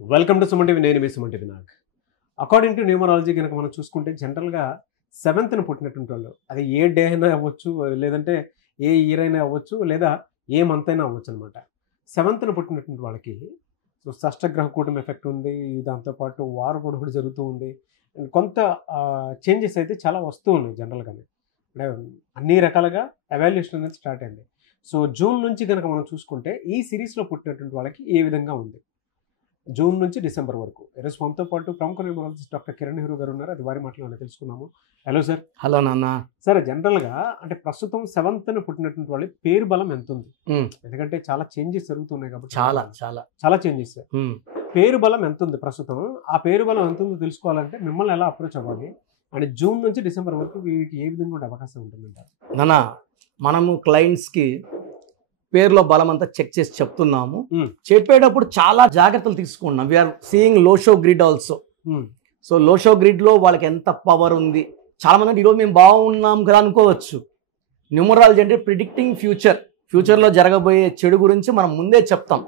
Welcome to Suman TV. నేను మీ Suman TV Nag. According to numerology కనుక మనం చూసుకుంటే జనరల్గా 7th పుట్టినటువంటి వాళ్ళు, అది ఏ డే అయినా అవ్వచ్చు, లేదంటే ఏ ఇయర్ అయినా అవ్వచ్చు, లేదా ఏ మంత్ అయినా అవ్వచ్చు అనమాట. 7th పుట్టినటువంటి వాళ్ళకి సో షష్టగ్రహ కూటమి ఎఫెక్ట్ ఉంది, దాంతోపాటు వారు కూడా జరుగుతూ ఉంది. అండ్ కొంత చేంజెస్ అయితే చాలా వస్తూ ఉన్నాయి జనరల్గానే. అంటే అన్ని రకాలుగా ఎవాల్యుయేషన్ అనేది స్టార్ట్ అయింది. సో జూన్ నుంచి కనుక మనం చూసుకుంటే ఈ సిరీస్లో పుట్టినటువంటి వాళ్ళకి ఏ విధంగా ఉంది, జూన్ నుంచి డిసెంబర్ వరకు. ఈరోజు మనతో పాటు ప్రముఖ న్యూమరాలజిస్ట్ డాక్టర్ కిరణ్ నెహ్రూ గారు ఉన్నారు. అది వారి మాటలోనే తెలుసుకున్నాము. Hello sir. హలో నాన్న. సార్, జనరల్గా అంటే ప్రస్తుతం 7th పుట్టినటువంటి వాళ్ళ పేరు బలం ఎంత ఉంది? ఎందుకంటే చాలా చేంజెస్ జరుగుతున్నాయి కాబట్టి చాలా చాలా చాలా చేంజెస్. పేరు బలం ఎంత ఉంది ప్రస్తుతం? ఆ పేరు బలం ఎంత ఉందో తెలుసుకోవాలంటే మిమ్మల్ని ఎలా అప్రోచ్ అవ్వాలి, అండ్ జూన్ నుంచి డిసెంబర్ వరకు వీరికి ఏ విధంగా ఉండే అవకాశం ఉంటుందంటారు? నాన్న, మనము క్లయింట్స్కి పేరులో బలం అంతా చెక్ చేసి చెప్తున్నాము. చెప్పేటప్పుడు చాలా జాగ్రత్తలు తీసుకున్నాం. We're seeing Lo Shu grid also. So Lo Shu గ్రిడ్లో వాళ్ళకి ఎంత పవర్ ఉంది. చాలా మంది ఈరోజు మేము బాగున్నాం కదా అనుకోవచ్చు. న్యూమరాలజీ అంటే ప్రిడిక్టింగ్ ఫ్యూచర్లో జరగబోయే చెడు గురించి మనం ముందే చెప్తాం.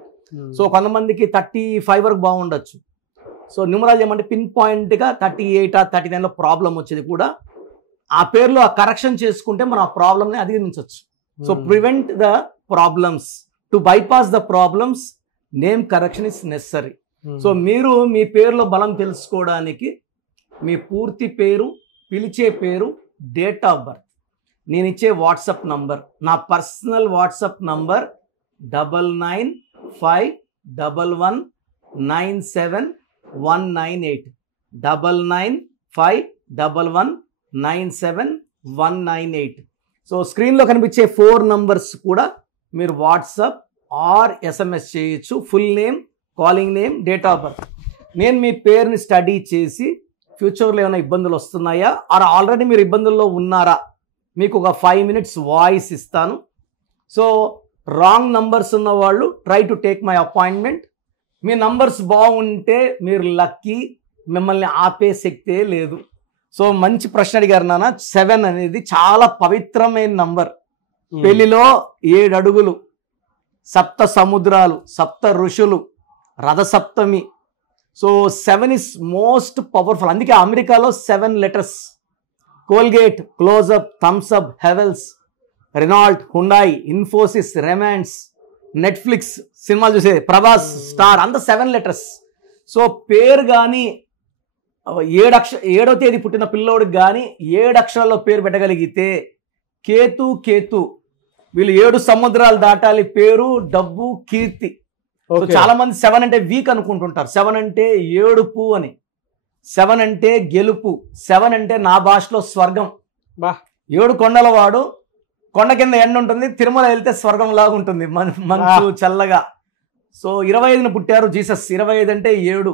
సో కొంతమందికి 35 వరకు బాగుండొచ్చు. సో న్యూమరాలజీ ఏమంటే పిన్ పాయింట్గా 38 39లో ప్రాబ్లం వచ్చేది కూడా ఆ పేరులో ఆ కరెక్షన్ చేసుకుంటే మనం ఆ ప్రాబ్లమ్ని అధిగమించవచ్చు. So prevent the problems, to bypass the problems, name correction is necessary. So మీరు మీ పేరులో బలం తెలుసుకోవడానికి మీ పూర్తి పేరు, పిలిచే పేరు, డేట్ ఆఫ్ బర్త్, నేను ఇచ్చే వాట్సాప్ నంబర్, నా పర్సనల్ వాట్సాప్ నంబర్ 9951197198 9951197198. సో స్క్రీన్లో కనిపించే 4 నంబర్స్ కూడా మీరు వాట్సాప్ ఆర్ ఎస్ఎంఎస్ చేయొచ్చు. Full name, calling name, date of birth. నేను మీ పేరుని స్టడీ చేసి ఫ్యూచర్లో ఏమైనా ఇబ్బందులు వస్తున్నాయా, ఆర్ ఆల్రెడీ మీరు ఇబ్బందుల్లో ఉన్నారా, మీకు ఒక 5 minutes వాయిస్ ఇస్తాను. సో రాంగ్ నంబర్స్ ఉన్న వాళ్ళు try to take my appointment. Me numbers బాగుంటే మీరు లక్కీ, మిమ్మల్ని ఆపే శక్తే లేదు. సో మంచి ప్రశ్న అడిగారు నాన్న. 7 అనేది చాలా పవిత్రమైన నంబర్. పెళ్లిలో 7 అడుగులు, 7 సముద్రాలు, 7 ఋషులు, Rathasaptami. So 7 is most powerful. అందుకే అమెరికాలో 7 letters. Colgate, Closeup, Thums Up, Havells, Renault, Hyundai, Infosys, Raymonds, Netflix సినిమాలు చూసే ప్రభాస్, స్టార్, అంత 7 letters. సో పేరు కానీ 7వ తేదీ పుట్టిన పిల్లోడికి కానీ 7 అక్షరాల్లో పేరు పెట్టగలిగితే కేతు వీళ్ళు 7 సముద్రాలు దాటాలి. పేరు, డబ్బు, కీర్తి. చాలా మంది 7 అంటే వీక్ అనుకుంటుంటారు. 7 అంటే ఏడుపు అని, 7 అంటే గెలుపు, 7 అంటే నా భాషలో స్వర్గం. 7 కొండల వాడు, కొండ కింద ఎండ ఉంటుంది, తిరుమల వెళ్తే స్వర్గం లాగా ఉంటుంది, మంచు చల్లగా. సో 25న పుట్టారు జీసస్. 25 అంటే 7.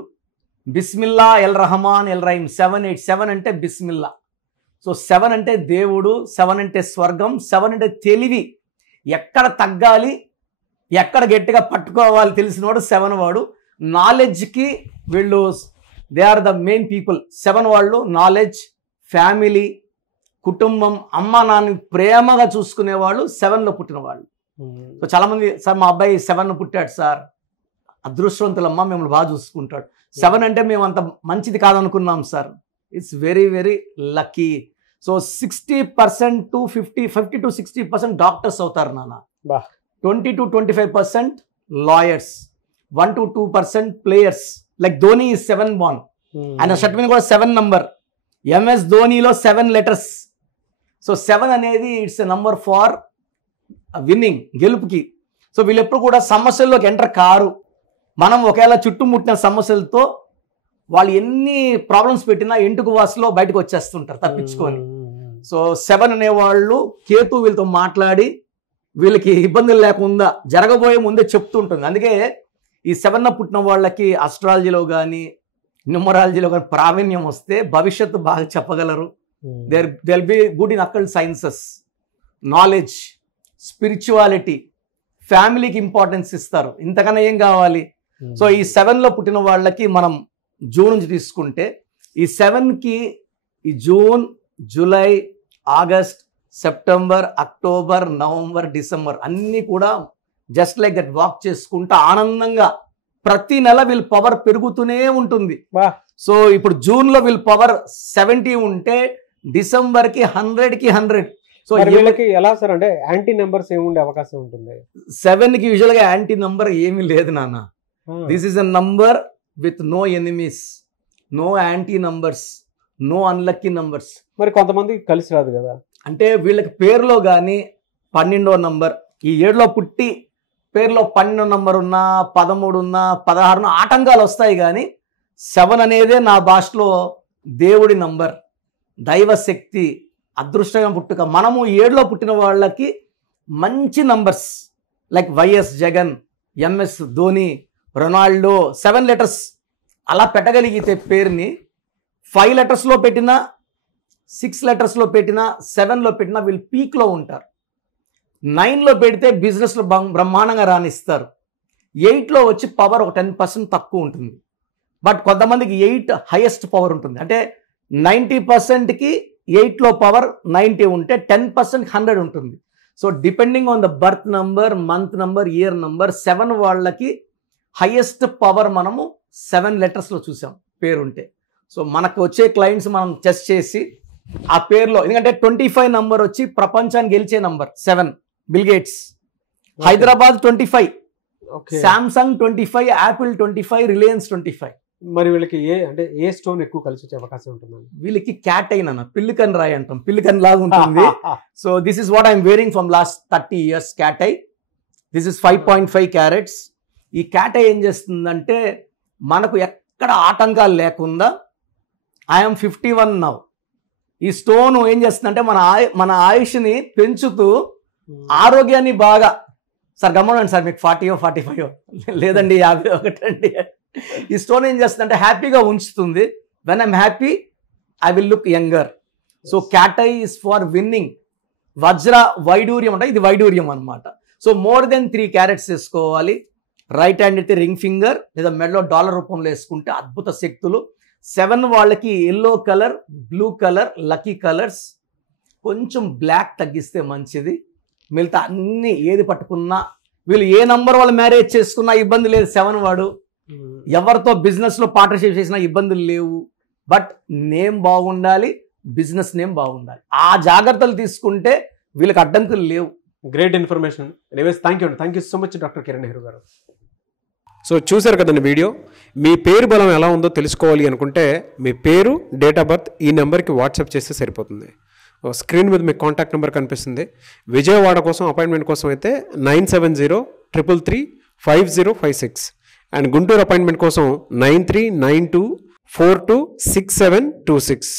Bismillah, L Rahman, L Rahim. 7 అంటే బిస్మిల్లా. సో 7 అంటే దేవుడు, 7 అంటే స్వర్గం, 7 అంటే తెలివి. ఎక్కడ తగ్గాలి, ఎక్కడ గట్టిగా పట్టుకోవాలి తెలిసినవాడు 7 వాడు. నాలెడ్జ్కి వీళ్ళు they are the main people. 7 వాళ్ళు నాలెడ్జ్, ఫ్యామిలీ, కుటుంబం, అమ్మ నాన్న ప్రేమగా చూసుకునేవాళ్ళు 7లో పుట్టిన వాళ్ళు. సో చాలామంది, సార్ మా అబ్బాయి 7 పుట్టాడు సార్, అదృష్టవంతులమ్మ, మిమ్మల్ని బాగా చూసుకుంటాడు. 7 అంటే మేము అంత మంచిది కాదనుకున్నాం sir. It's very very lucky. So 60% to 50 to 60% doctors అవుతారు నాన్న. 20 to 25% lawyers, 1 to 2% players. Like Dhoni is 7 born. ఆయన షర్ట్ మీద కూడా 7 నంబర్. MS ధోనిలో 7 letters. సో 7 అనేది it's a number for winning, గెలుపుకి. సో వీళ్ళు ఎప్పుడు కూడా సమస్యల్లోకి ఎంటర్ కారు. మనం ఒకవేళ చుట్టుముట్టిన సమస్యలతో వాళ్ళు ఎన్ని ప్రాబ్లమ్స్ పెట్టినా ఎంటుకు వాసులో బయటకు వచ్చేస్తుంటారు తప్పించుకొని. సో 7 అనేవాళ్ళు కేతు వీళ్ళతో మాట్లాడి వీళ్ళకి ఇబ్బందులు లేకుండా జరగబోయే ముందే చెప్తుంటుంది. అందుకే ఈ 7న పుట్టిన వాళ్ళకి అస్ట్రాలజీలో కానీ న్యూమరాలజీలో కానీ ప్రావీణ్యం వస్తే భవిష్యత్తు బాగా చెప్పగలరు. They will be good in occult sciences, knowledge, spirituality, ఫ్యామిలీకి ఇంపార్టెన్స్ ఇస్తారు. ఇంతకన్నా ఏం కావాలి? సో ఈ 7లో పుట్టిన వాళ్ళకి మనం జూన్ నుంచి తీసుకుంటే, ఈ 7కి ఈ June, July, August, September, October, November, December అన్నీ కూడా జస్ట్ లైక్ దట్ వాక్ చేసుకుంటూ ఆనందంగా ప్రతి నెల వీళ్ళ పవర్ పెరుగుతూనే ఉంటుంది. వా. సో ఇప్పుడు జూన్ లో వీళ్ళ పవర్ 70 ఉంటే డిసెంబర్ కి 100కి 100. సో మరి వీళ్ళకి ఎలా సార్ అంటే యాంటీ నెంబర్స్ ఏముండే అవకాశం ఉంటుంది? 7 కి యూజువల్ గా యాంటీ నంబర్ ఏమీ లేదు నాన్న. This is a number with no enemies, no anti numbers, no unlucky numbers. మరి కొంతమంది కలిసి రాదు కదా. అంటే వీళ్ళకి పేరులో కానీ 12వ నంబర్, ఈ 7లో పుట్టి పేరులో 12వ నంబర్ ఉన్నా 13 ఉన్నా 16 ఉన్నా ఆటంకాలు వస్తాయి. కానీ 7 అనేదే నా భాషలో దేవుడి నంబర్, దైవశక్తి, అదృష్టంగా పుట్టుక. మనము 7లో పుట్టిన వాళ్ళకి మంచి numbers like YS Jagan, MS Dhoni, Ronaldo 7 letters అలా పెట్టగలిగితే పేరుని 5 లెటర్స్లో పెట్టినా 6 లెటర్స్లో పెట్టినా 7లో పెట్టినా వీళ్ళు పీక్లో ఉంటారు. 9లో పెడితే బిజినెస్లో బ్రహ్మాండంగా రాణిస్తారు. 8లో వచ్చి పవర్ ఒక 10% తక్కువ ఉంటుంది. బట్ కొంతమందికి 8 హైయెస్ట్ పవర్ ఉంటుంది. అంటే 90%కి 8లో పవర్ 90 ఉంటే 10% 100 ఉంటుంది. So depending on the birth number, month number, year number, 7 వాళ్ళకి హైయెస్ట్ పవర్ మనము 7 లెటర్స్లో చూసాం పేరుంటే. సో మనకు వచ్చే క్లయింట్స్ మనం టెస్ట్ చేసి ఆ పేరులో, ఎందుకంటే 25 నంబర్ వచ్చి ప్రపంచాన్ని గెలిచే number 7, bill gates. Hyderabad 25, Samsung 25, Apple 25, Reliance 25. మరి వీళ్ళకి ఏ స్టోన్ ఎక్కువ కలిసి వచ్చే అవకాశం ఉంటుంది? వీళ్ళకి క్యాట్ అయినా పిల్లికన్ రాయి అంటాం, పిల్లికన్ లాగా ఉంటుంది. So this is what I'm wearing from last 30 years. Cat I, this is 5.5 carats. ఈ క్యాట్ ఐ ఏం చేస్తుందంటే మనకు ఎక్కడ ఆటంకాలు లేకుండా, ఐఎమ్ 51 నౌ. ఈ స్టోన్ ఏం చేస్తుందంటే మన ఆయుష్ని పెంచుతూ ఆరోగ్యాన్ని బాగా, సార్ గమనండి సార్ మీకు 40 45 లేదండి 51 అండి. ఈ స్టోన్ ఏం చేస్తుందంటే హ్యాపీగా ఉంచుతుంది. When I'm happy I will look younger. So cat I is for winning. వజ్ర వైడూర్యం అంటే ఇది వైడూర్యం అనమాట. సో మోర్ దెన్ 3 carats వేసుకోవాలి. రైట్ హ్యాండ్ అయితే రింగ్ ఫింగర్ లేదా మెడలో డాలర్ రూపంలో వేసుకుంటే అద్భుత శక్తులు. 7 వాళ్ళకి yellow colour, blue colour lucky colours. కొంచెం బ్లాక్ తగ్గిస్తే మంచిది. మిగతా అన్ని ఏది పట్టుకున్నా, వీళ్ళు ఏ నంబర్ వాళ్ళు మ్యారేజ్ చేసుకున్నా ఇబ్బంది లేదు. 7 వాడు ఎవరితో బిజినెస్లో పార్ట్నర్షిప్ చేసినా ఇబ్బందులు లేవు. బట్ నేమ్ బాగుండాలి, బిజినెస్ నేమ్ బాగుండాలి. ఆ జాగ్రత్తలు తీసుకుంటే వీళ్ళకి అడ్డంకులు లేవు. Great information. Anyways thank you so much doctor Kiran Nehru గారు. సో చూసారు కదండి వీడియో. మీ పేరు బలం ఎలా ఉందో తెలుసుకోవాలి అనుకుంటే మీ పేరు, డేట్ ఆఫ్ బర్త్ ఈ నెంబర్కి వాట్సాప్ చేస్తే సరిపోతుంది. స్క్రీన్ మీద మీకు కాంటాక్ట్ నెంబర్ కనిపిస్తుంది. విజయవాడ కోసం అపాయింట్మెంట్ కోసం అయితే 9703335056 అండ్ గుంటూరు అపాయింట్మెంట్ కోసం 9392426726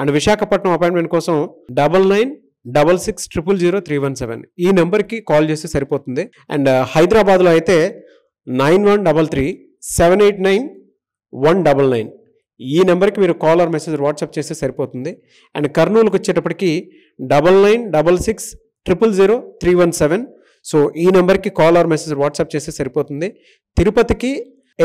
అండ్ విశాఖపట్నం అపాయింట్మెంట్ కోసం 9966600317 ఈ నెంబర్కి కాల్ చేస్తే సరిపోతుంది. అండ్ హైదరాబాద్లో అయితే 9133789199 ఈ నెంబర్కి మీరు కాల్ ఆర్ మెసేజ్ వాట్సాప్ చేస్తే సరిపోతుంది. అండ్ కర్నూలుకి వచ్చేటప్పటికి 9966000317 సో ఈ నెంబర్కి కాల్ ఆర్ మెసేజ్ వాట్సాప్ చేస్తే సరిపోతుంది. తిరుపతికి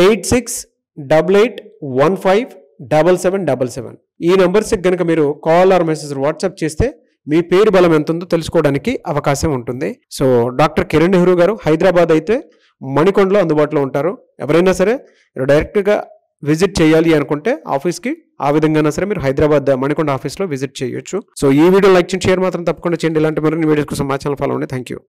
8688157777 ఈ నెంబర్స్కి కనుక మీరు కాల్ ఆర్ మెసేజ్ వాట్సాప్ చేస్తే మీ పేరు బలం ఎంత ఉందో తెలుసుకోవడానికి అవకాశం ఉంటుంది. సో డాక్టర్ కిరణ్ నెహ్రూ గారు హైదరాబాద్ అయితే మణికొండలో అందుబాటులో ఉంటారు. ఎవరైనా సరే డైరెక్ట్గా విజిట్ చేయాలి అనుకుంటే ఆఫీస్కి ఆ విధంగా సరే మీరు హైదరాబాద్ మణికొండ ఆఫీస్లో విజిట్ చేయొచ్చు. సో ఈ వీడియో లైక్ చేయండి, షేర్ మాత్రం తప్పకుండా చేయండి. ఇలాంటి మరిన్ని వీడియోస్ కోసం మా ఛానల్ ఫాలో అవ్వండి. Thank you.